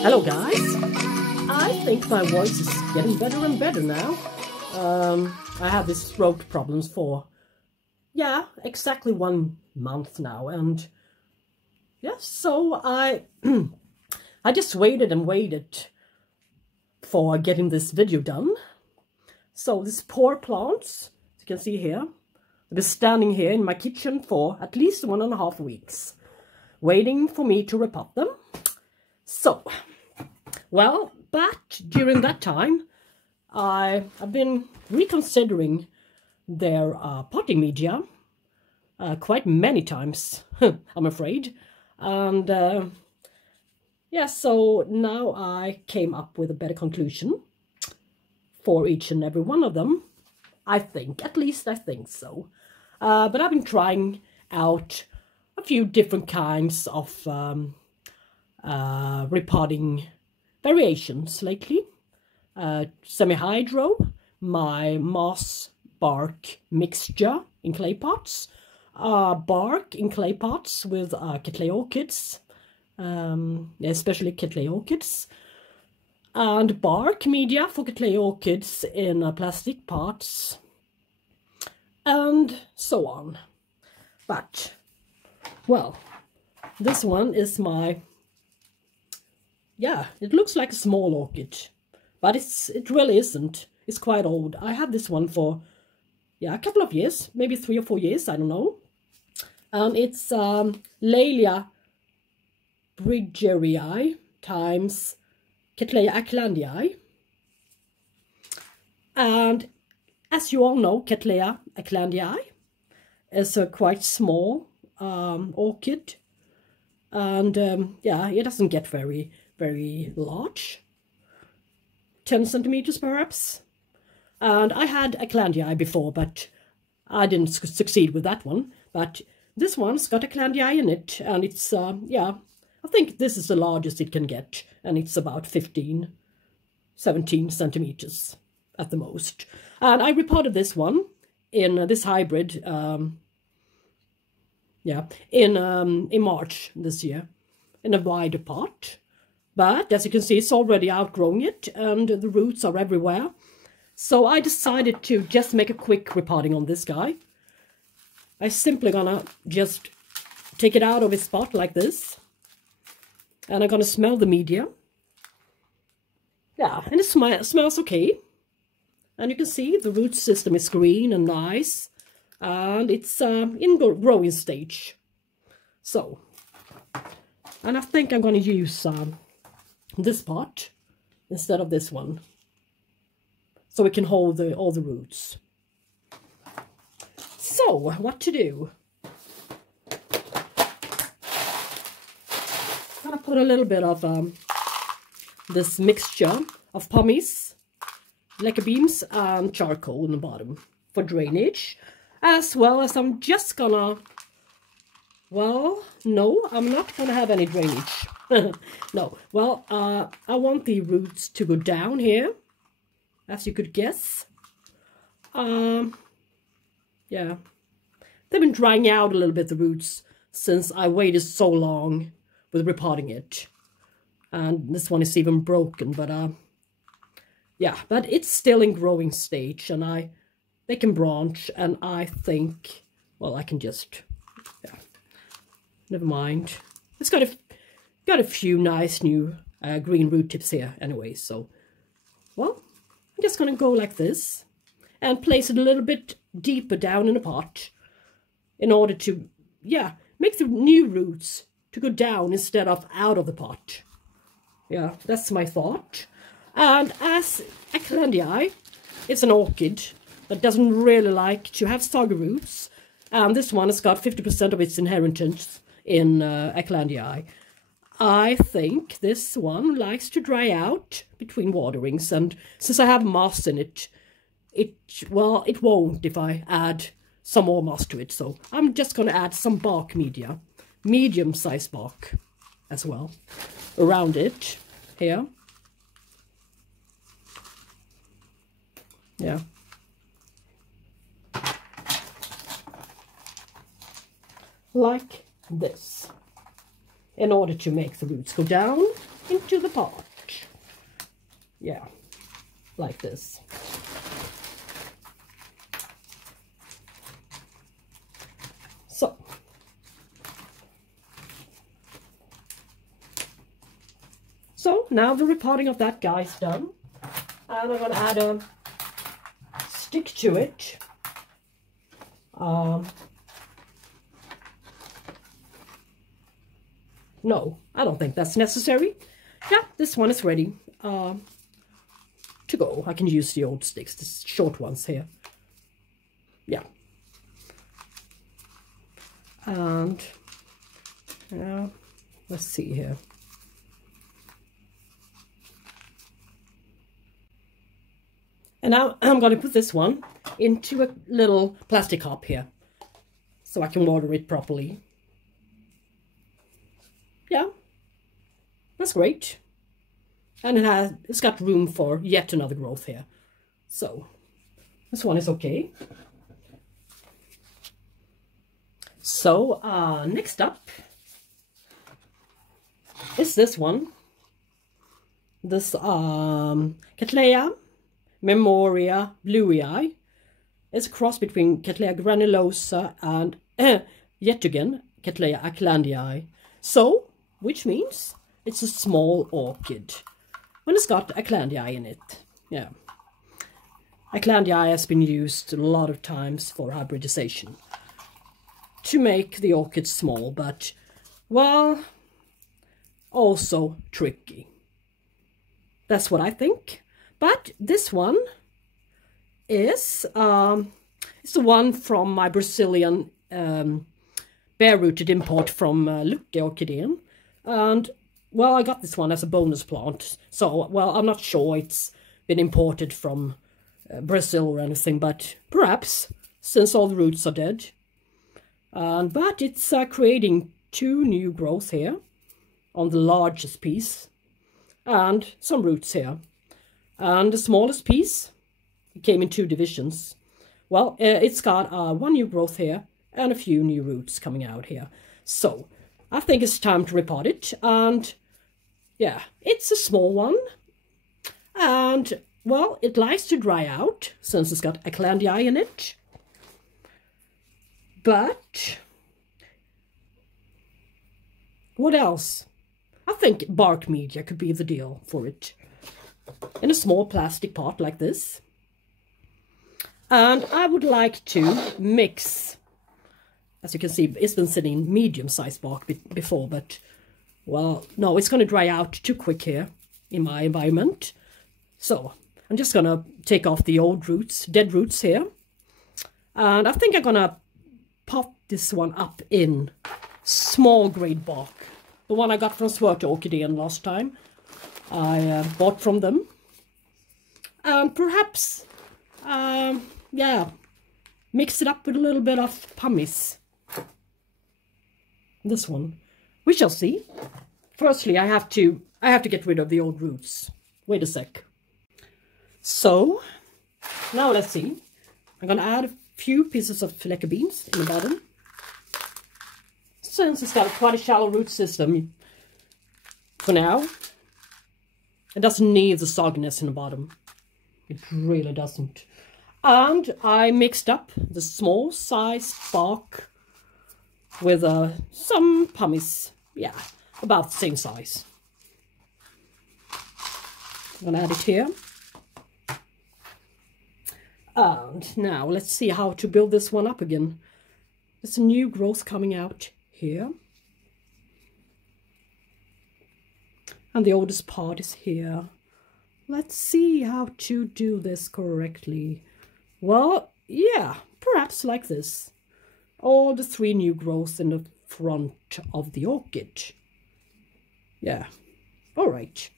Hello guys, I think my voice is getting better and better now. I have these throat problems for, exactly 1 month now, and so I I just waited and waited for getting this video done. So these poor plants, as you can see here, they've been standing here in my kitchen for at least 1.5 weeks, waiting for me to repot them. So, well, but during that time, I've been reconsidering their potting media quite many times, I'm afraid. And so now I came up with a better conclusion for each and every one of them. I think, at least I think so. But I've been trying out a few different kinds of repotting variations lately. Semi-hydro, my moss bark mixture in clay pots, bark in clay pots with Cattleya orchids, especially Cattleya orchids, and bark media for Cattleya orchids in plastic pots, and so on. But, well, this one is my, it looks like a small orchid, but it really isn't. It's quite old. I had this one for, a couple of years, maybe 3 or 4 years, I don't know. And it's Lelia Bridgerii times Cattleya Acklandii. And as you all know, Cattleya Acklandii is a quite small orchid. And it doesn't get very large, 10 centimeters perhaps. And I had Acklandii before, but I didn't succeed with that one. But this one's got Acklandii in it, and it's, I think this is the largest it can get, and it's about 15, 17 centimeters at the most. And I repotted this one in this hybrid, in March this year, in a wider pot. But as you can see, it's already outgrowing it, and the roots are everywhere. So I decided to just make a quick repotting on this guy. I'm simply gonna just take it out of its pot like this, and I'm gonna smell the media. Yeah, and it smells okay. And you can see the root system is green and nice, and it's in growing stage. So, and I think I'm gonna use this pot instead of this one, so we can hold all the roots. So, what to do? I'm gonna put a little bit of this mixture of pumice, leca beams, and charcoal in the bottom for drainage, as well as I'm just gonna, well, no, I'm not gonna have any drainage. No, well, I want the roots to go down here, as you could guess. They've been drying out a little bit, the roots, since I waited so long with repotting it. And this one is even broken, but but it's still in growing stage, and they can branch, and I think, well, I can just, never mind. It's got a few nice new green root tips here anyway, so, well, I'm just gonna go like this and place it a little bit deeper down in the pot in order to, make the new roots to go down instead of out of the pot. Yeah, that's my thought. And as Acklandii, it's an orchid that doesn't really like to have soggy roots, and this one has got 50% of its inheritance in Acklandii. I think this one likes to dry out between waterings, and since I have moss in it, it won't if I add some more moss to it. So I'm just going to add some bark media, medium-sized bark as well, around it here. Yeah. Like this, in order to make the roots go down into the pot. Yeah, like this. So now the repotting of that guy is done, and I'm going to add a stick to it. No, I don't think that's necessary. Yeah, this one is ready to go. I can use the old sticks, the short ones here. Yeah. And let's see here. And now I'm going to put this one into a little plastic cup here, so I can water it properly. Yeah, that's great. And it's got room for yet another growth here. So this one is okay. So next up is this one. This Cattleya Myrmecocattleya Luster. It's a cross between Cattleya granulosa and yet again Cattleya Acklandiae. So, which means it's a small orchid when it's got Acklandiae in it. Yeah, Acklandiae has been used a lot of times for hybridization to make the orchid small, but well, also tricky. That's what I think. But this one is it's the one from my Brazilian bare-rooted import from Lucke Brazilian. And, well, I got this one as a bonus plant. So, well, I'm not sure it's been imported from Brazil or anything, but perhaps, since all the roots are dead. But it's creating 2 new growths here on the largest piece, and some roots here. And the smallest piece, it came in 2 divisions. Well, it's got 1 new growth here and a few new roots coming out here. So I think it's time to repot it. And yeah, it's a small one. And well, it likes to dry out since it's got Acklandiae in it. But what else? I think bark media could be the deal for it. In a small plastic pot like this. And I would like to mix, as you can see, it's been sitting in medium-sized bark before, but, well, no, it's going to dry out too quick here in my environment. So I'm just going to take off the old roots, dead roots here. And I think I'm going to pot this one up in small grade bark. The one I got from Sweden Orchid last time. I bought from them. Perhaps, yeah, mix it up with a little bit of pumice. This one. We shall see. Firstly, I have to get rid of the old roots. Wait a sec. So, now let's see. I'm going to add a few pieces of Lucke beans in the bottom. Since it's got quite a shallow root system for now. It doesn't need the sogginess in the bottom. It really doesn't. And I mixed up the small size bark with some pumice. Yeah, about the same size. I'm going to add it here. And now let's see how to build this one up again. There's a new growth coming out here. And the oldest part is here. Let's see how to do this correctly. Well, yeah, perhaps like this. All the 3 new growths in the front of the orchid. Yeah, all right.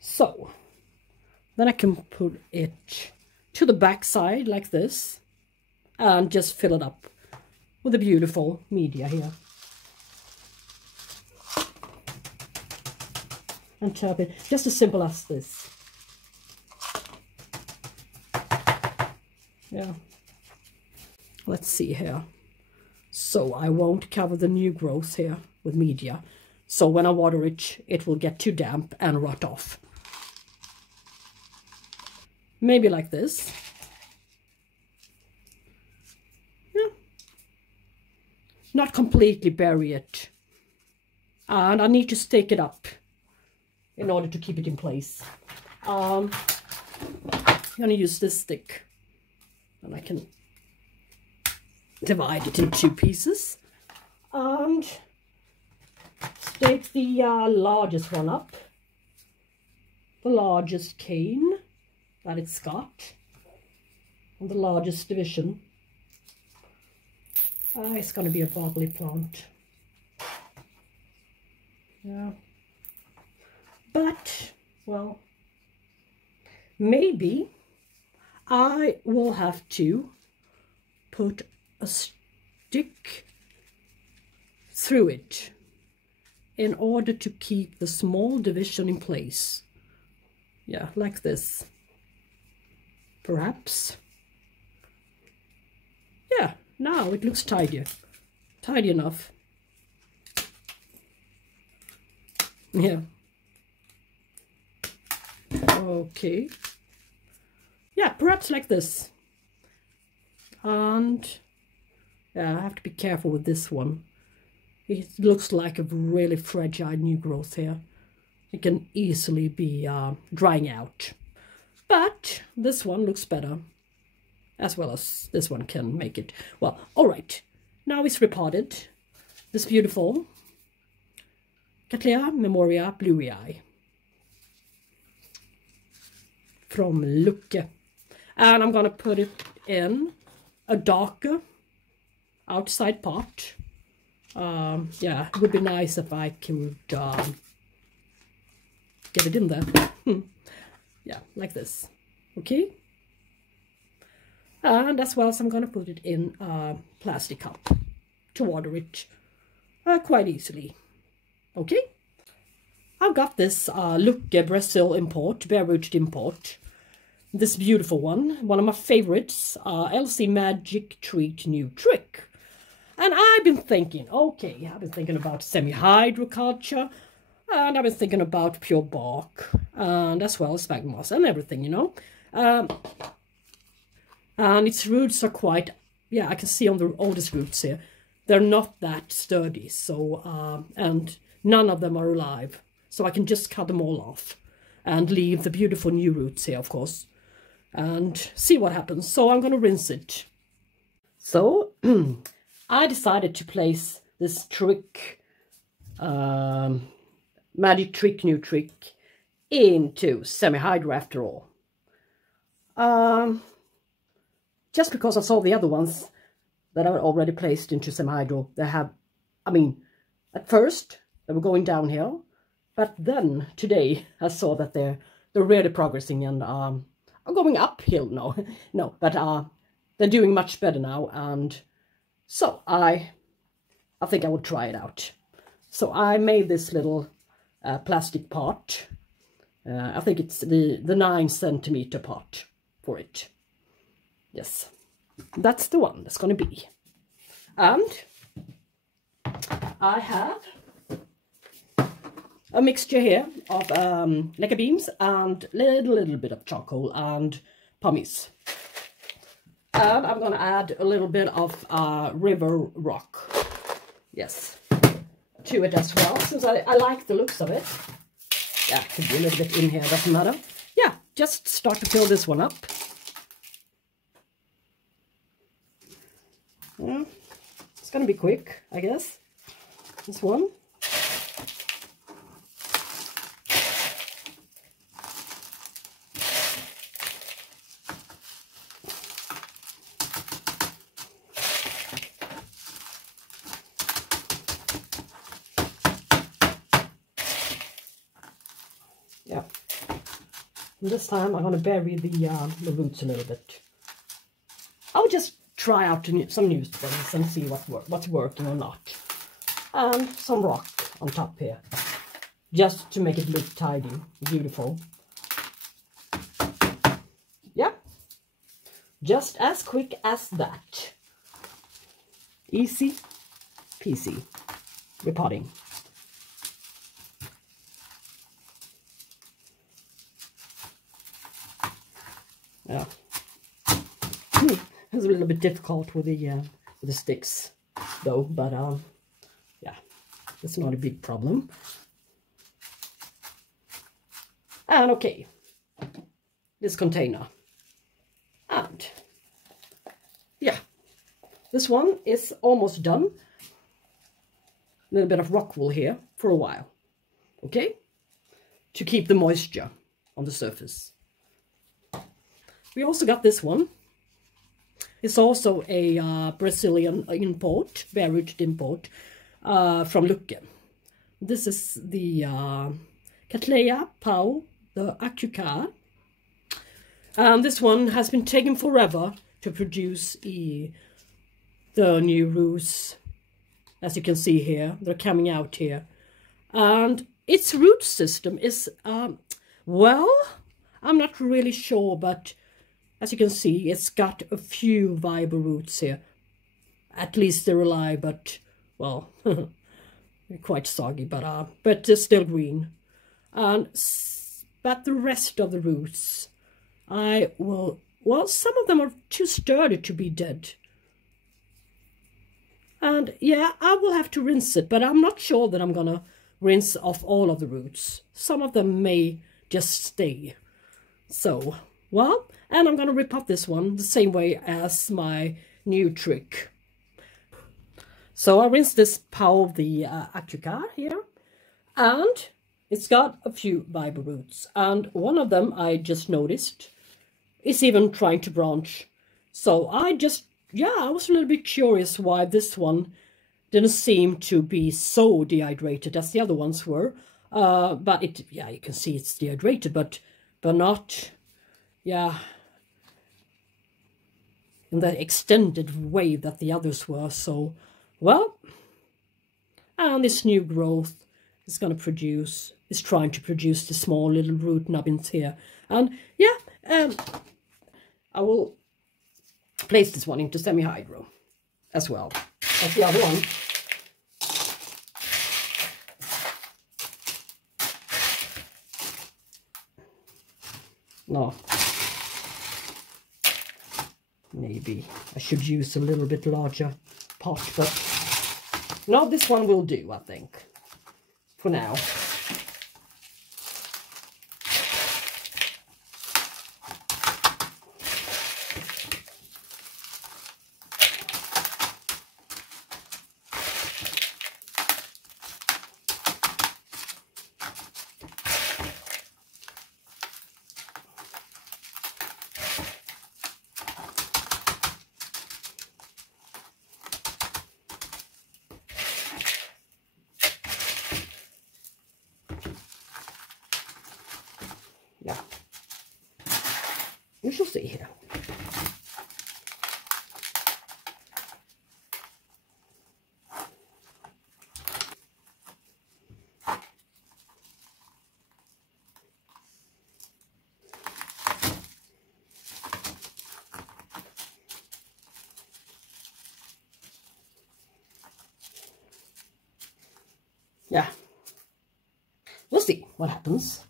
So, then I can put it to the back side like this. And just fill it up with the beautiful media here. And tap it, just as simple as this. Yeah. Let's see here. So I won't cover the new growth here with media. So when I water it, it will get too damp and rot off. Maybe like this. Yeah. Not completely bury it. And I need to stake it up in order to keep it in place. I'm going to use this stick. And I can divide it in 2 pieces. And stake the largest one up. The largest cane that it's got. And the largest division. It's going to be a bubbly plant. Yeah. But, well, maybe I will have to put a stick through it in order to keep the small division in place. Yeah, like this. Perhaps. Yeah, now it looks tidier. Tidy enough. Yeah. Okay. Yeah, perhaps like this. And yeah, I have to be careful with this one. It looks like a really fragile new growth here. It can easily be drying out. But this one looks better. As well as this one can make it. Well, alright. Now it's repotted. This beautiful Cattleya memoria bluei from Lucke. And I'm going to put it in a darker outside pot. Yeah, it would be nice if I could get it in there. Yeah, like this. Okay. And as well as I'm going to put it in a plastic cup to water it quite easily. Okay. I've got this Lucke Brazil import, bare-rooted import. This beautiful one of my favorites, LC Magic Treat New Trick. And I've been thinking, okay, I've been thinking about semi-hydroculture, and I've been thinking about pure bark, and as well as sphagnum moss and everything, you know. And its roots are quite, yeah, I can see on the oldest roots here, they're not that sturdy, so, and none of them are alive. So I can just cut them all off and leave the beautiful new roots here, of course, and see what happens. So I'm going to rinse it. So I decided to place this trick, magic trick, new trick, into semi-hydro after all. Just because I saw the other ones that are already placed into semi-hydro, they have, I mean, at first they were going downhill, but then today I saw that they're really progressing and are going uphill. No, but they're doing much better now, and so I think I will try it out. So I made this little plastic pot. I think it's the 9 centimeter pot for it. Yes, that's the one that's going to be. And I have a mixture here of leca beans and little bit of charcoal and pumice. And I'm going to add a little bit of river rock, yes, to it as well, since I like the looks of it. Yeah, could be a little bit in here, doesn't matter. Yeah, just start to fill this one up. Yeah, it's going to be quick, I guess, this one. Yeah, and this time I'm going to bury the roots a little bit. I'll just try out some new things and see what's working or not. And some rock on top here, just to make it look tidy, beautiful. Yeah, just as quick as that. Easy peasy repotting. Yeah. It's a little bit difficult with the sticks, though, but yeah, it's not a big problem. And okay, this container, and yeah, this one is almost done. A little bit of rock wool here for a while, okay, to keep the moisture on the surface. We also got this one. It's also a Brazilian import, bare-rooted import from Lucke. This is the Cattleya the Acucar. And this one has been taking forever to produce the new roots. As you can see here, they're coming out here. And its root system is, well, I'm not really sure, but as you can see, it's got a few viable roots here. At least they're alive, but, well, quite soggy, but they're still green. But the rest of the roots, well, some of them are too sturdy to be dead. And yeah, I will have to rinse it, but I'm not sure that I'm gonna rinse off all of the roots. Some of them may just stay. So, well, and I'm gonna repot this one the same way as my new trick. So I rinsed this the Acucar here, and it's got a few viable roots, and one of them I just noticed is even trying to branch. So I was a little bit curious why this one didn't seem to be so dehydrated as the other ones were. But you can see it's dehydrated, but not, yeah, in the extended way that the others were. So, well, and this new growth is trying to produce the small little root nubbins here. And yeah, I will place this one into semi-hydro as well as the other one. No, maybe I should use a little bit larger pot, but no, this one will do, I think, for now. Yeah, we shall see here. Yeah, we'll see what happens.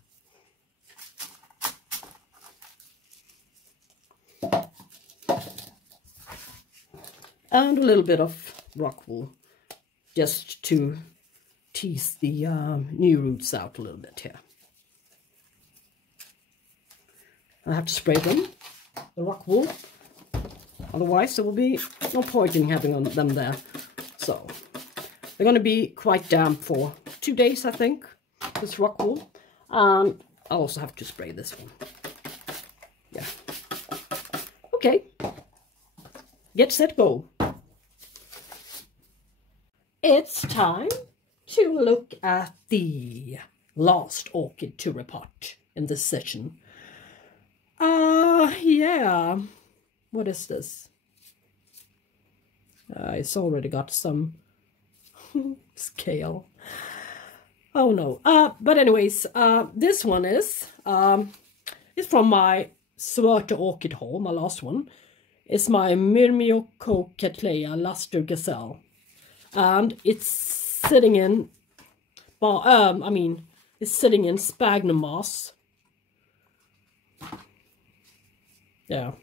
And a little bit of rock wool just to tease the new roots out a little bit here. I have to spray them, the rock wool, otherwise there will be no point in having them there. So they're going to be quite damp for 2 days, I think, this rock wool. And I also have to spray this one. Yeah. Okay. Get set, go. It's time to look at the last orchid to repot in this session. Yeah. What is this? It's already got some scale. Oh no. But anyways, this one is it's from my Sweden Orchid haul, my last one. It's my Myrmecocattleya Luster Gazelle. And it's sitting in it's sitting in sphagnum moss. Yeah.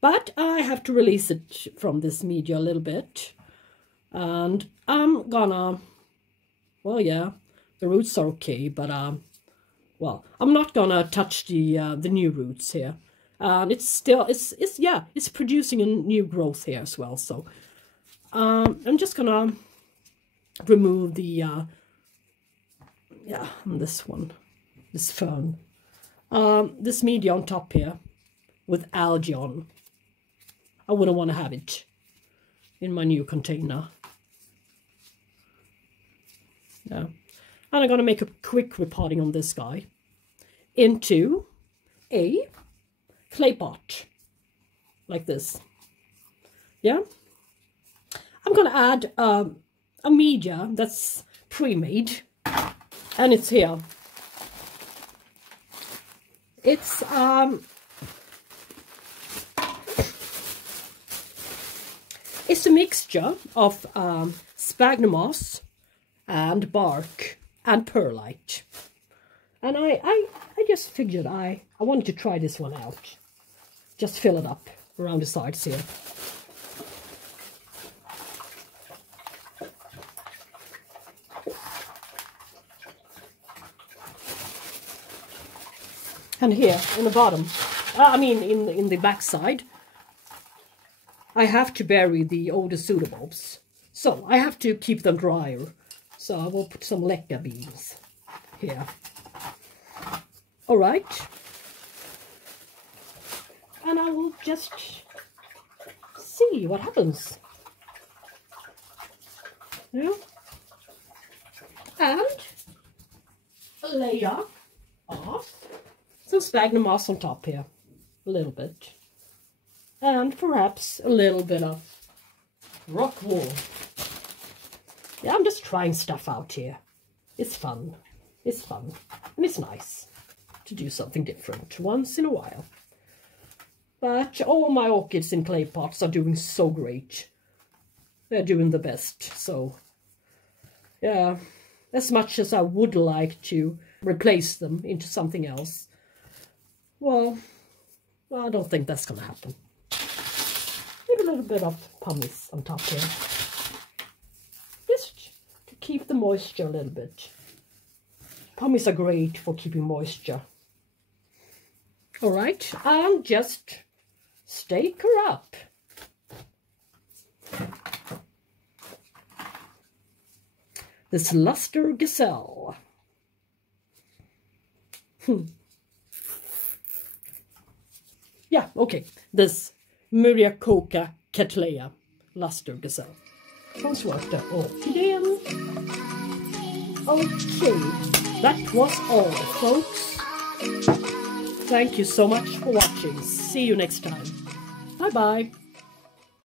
But I have to release it from this media a little bit. And I'm gonna, well, yeah, the roots are okay, but, well, I'm not gonna touch the new roots here. And it's still, it's producing a new growth here as well. So, I'm just gonna remove the, this one, this fern. This media on top here with algae on. I wouldn't want to have it in my new container. Yeah. And I'm going to make a quick repotting on this guy into a clay pot like this. Yeah. I'm going to add a media that's pre-made, and it's here. It's a mixture of sphagnum moss and bark and perlite. And I just figured I wanted to try this one out. Just fill it up around the sides here. And here in the bottom, I mean in the back side, I have to bury the older pseudobulbs. So I have to keep them drier. So I will put some Lucke beans here. All right. And I will just see what happens. Yeah. And a layer of some sphagnum moss on top here. A little bit. And perhaps a little bit of rock wool. Yeah, I'm just trying stuff out here. It's fun. It's fun. And it's nice to do something different once in a while. But all my orchids in clay pots are doing so great. They're doing the best. So, yeah, as much as I would like to replace them into something else, well, I don't think that's going to happen. Maybe a little bit of pumice on top here. Just to keep the moisture a little bit. Pumice are great for keeping moisture. Alright, and just stake her up. This Luster Gazelle. Yeah, okay. This Myrmecocattleya Luster Gazelle from Sweden Åkessons. Okay, that was all, folks. Thank you so much for watching. See you next time. Bye-bye.